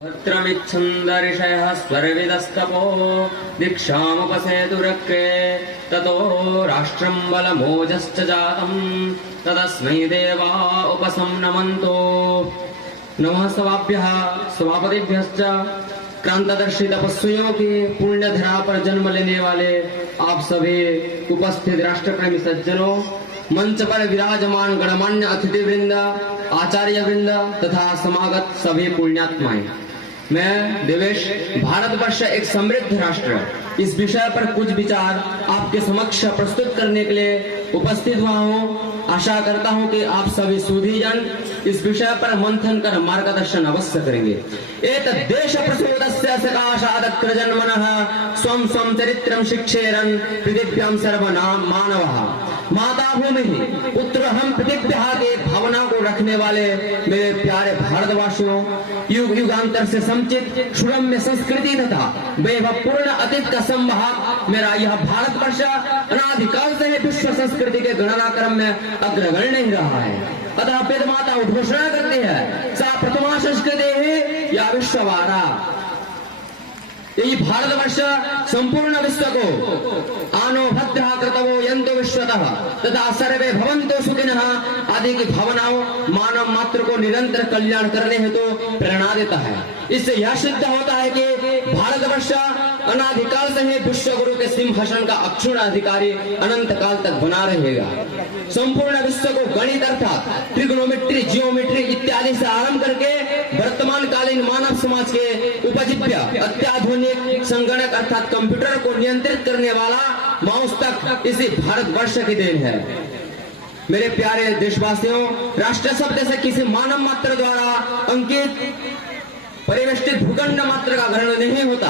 भद्रमिच्छन्दर्षयः स्वर्विदस्तपो दीक्षामुपसेतुरक्रे ततो राष्ट्रं बलमोजश्च जातं तदस्मै देवा उपसंनमन्तो। नमः सवाभ्यः सभापतिभ्यश्च क्रांतदर्शी तपस्वियों की पुण्य धरा पर जन्म लेने वाले आप सभी उपस्थित राष्ट्र प्रेमी सज्जनों, मंच पर विराजमान गणमान्य अतिथि वृंद, आचार्य वृंद तथा समागत सभी पुण्यात्माएं, मैं देवेश भारतवर्ष एक समृद्ध राष्ट्र इस विषय पर कुछ विचार आपके समक्ष प्रस्तुत करने के लिए उपस्थित हुआ हूँ। आशा करता हूँ कि आप सभी सुधीजन इस विषय पर मंथन कर मार्गदर्शन अवश्य करेंगे। एतद् देश प्रसूतस्य सकाशादग्र जन्मनः स्वं स्वं चरित्रं शिक्षेरन् पृथिव्यां सर्वनाम मानवः। माता भूमि पुत्र हम पृथिव्या के भावना को रखने वाले मेरे प्यारे भारतवासियों, युग युगांतर से संचित सुरम्य संस्कृति तथा वैभवपूर्ण अतीत का संवाहक मेरा यह भारतवर्ष अनादिकाल से विश्व संस्कृति के गणना क्रम में अग्रगण्य नहीं रहा है। अतः वेद माता उद्घोषणा करती है, सा प्रथमा संस्कृति है या विश्ववारा। यही भारतवर्ष संपूर्ण विश्व को आनो भद्रः कृतवो यन्तो विश्वतः तथा सर्वे भवन्तो सुखिनः आदि की भावनाओं मानव मात्र को निरंतर कल्याण करने हेतु प्रेरणा देता है। इससे यह सिद्ध होता है कि भारतवर्ष अनादिकाल से ही विश्व गुरु के सिंहासन का अक्षुण अधिकारी अनंत काल तक बना रहेगा। संपूर्ण विश्व को गणित अर्थात ट्रिग्नोमेट्री, जियोमेट्री इत्यादि से आरंभ करके वर्तमान कालीन मानव समाज के उपजीव्य अत्याधुनिक संगणक अर्थात कंप्यूटर को नियंत्रित करने वाला माउस तक इसी भारतवर्ष की देन है। मेरे प्यारे देशवासियों, राष्ट्र शब्द से किसी मानव मात्र द्वारा अंकित परिवेष्टित भूखंड मात्र का ग्रहण नहीं होता,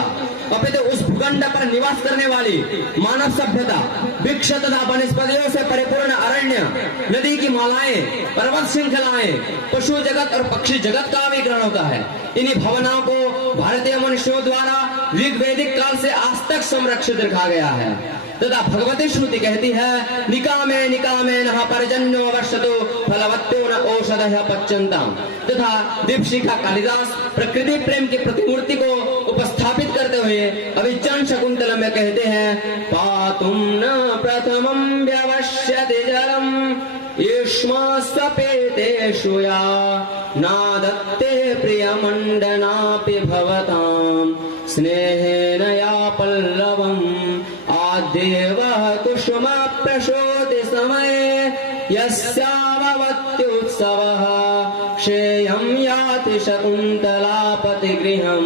अपितु उस भूखंड पर निवास करने वाली मानव सभ्यता, वृक्ष तथा वनस्पतियों से परिपूर्ण अरण्य, नदी की मालाएं, पर्वत श्रृंखलाएं, पशु जगत और पक्षी जगत का भी ग्रहण होता है। इन्हीं भावनाओं को भारतीय मनुष्यों द्वारा ऋग्वैदिक काल से आज तक संरक्षित रखा गया है तथा भगवती श्रुति कहती है, निकामे निकामे नः पर्जन्यो वर्षतो फलवत्तो न औषधयः पच्यन्ताम्। तथा दीपशिखा कालिदास प्रकृति प्रेम की प्रतिमूर्ति को उपस्थापित करते हुए अभिज्ञान शकुंतलम में कहते हैं, पातुं न प्रथमं व्यवश्यति जलम् युष्मास्वपेतेषु या नादत्ते प्रियमण्डनापि भवताम् स्नेहेन या पल्लवम् आद्येवः कुसुम प्रसूति समये यस्याववत्युत्सवः श्रेयं याति शकुन्तलापतिगृहं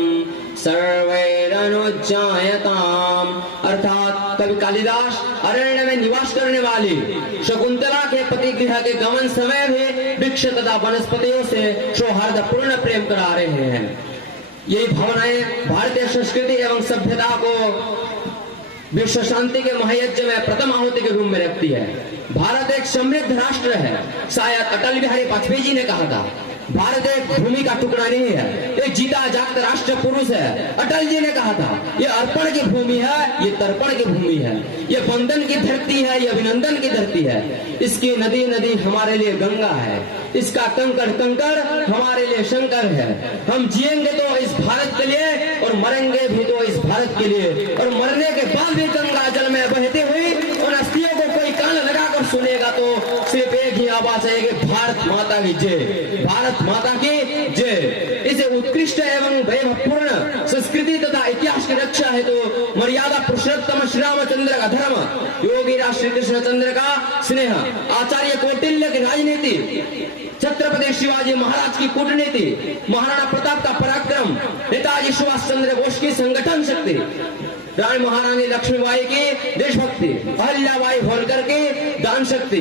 सर्वैरनुज्जायताम्। अर्थात कवि कालिदास अरण्य में निवास करने वाली शकुंतला के पति गृह के गमन समय भी वृक्ष तथा वनस्पतियों से सौहार्दपूर्ण प्रेम करा रहे हैं। यही भावनाएं भारतीय संस्कृति एवं सभ्यता को विश्व शांति के महायज्ञ में प्रथम आहुति के रूप में रखती है। भारत एक समृद्ध राष्ट्र है। शायद अटल बिहारी वाजपेयी जी ने कहा था, भारत एक भूमि का टुकड़ा नहीं है, एक जीता जागता राष्ट्र पुरुष है। अटल जी ने कहा था, ये अर्पण की भूमि है, ये तर्पण की भूमि है, ये बंधन की धरती है, ये अभिनंदन की धरती है। इसकी नदी नदी हमारे लिए गंगा है, इसका कंकड़ कंकड़ हमारे लिए शंकर है। हम जिएंगे तो इस भारत के लिए और मरेंगे भी तो इस भारत के लिए, और मरने के बाद भी गंगा जल में बहती हुई और अस्थियों को कोई कान लगाकर सुनेगा तो सिर्फ एक ही आवाज है कि भारत माता की जय, भारत माता की जय। इसे उत्कृष्ट एवं वैभवपूर्ण संस्कृति तथा इतिहास की रक्षा है तो मर्यादा पुरुषोत्तम श्री रामचंद्र का धर्म, योगी राज श्री कृष्णचंद्र का स्नेह, आचार्य कौटिल्य की राजनीति, छत्रपति शिवाजी महाराज की कूटनीति, महाराणा प्रताप का पराक्रम, नेताजी सुभाष चंद्र बोस की संगठन शक्ति, रानी महारानी लक्ष्मीबाई की देशभक्ति, अहिल्याबाई होलकर की दान शक्ति,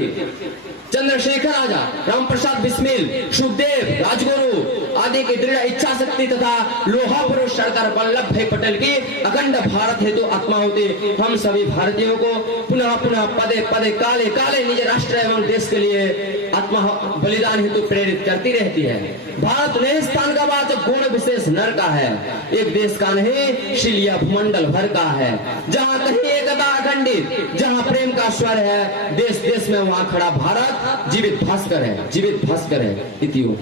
चंद्रशेखर आजाद, राम प्रसाद बिस्मिल, सुखदेव, राजगुरु आदि की दृढ़ इच्छा शक्ति तथा लोहा पुरुष सरदार वल्लभ भाई पटेल की अखंड भारत हेतु आत्माहुति हम सभी भारतीयों को पुनः पुनः पदे पदे काले काले निज राष्ट्र एवं देश के लिए आत्मा बलिदान हेतु प्रेरित करती रहती है। भारत नहीं स्थान का बात गुण विशेष नर का है, एक देश का नहीं शीलिया भूमंडल भर का है। जहाँ कहीं एकता अखंडित, जहाँ प्रेम का स्वर है, देश देश में वहाँ खड़ा भारत जीवित भास्कर है, जीवित भास्कर है। इतियो।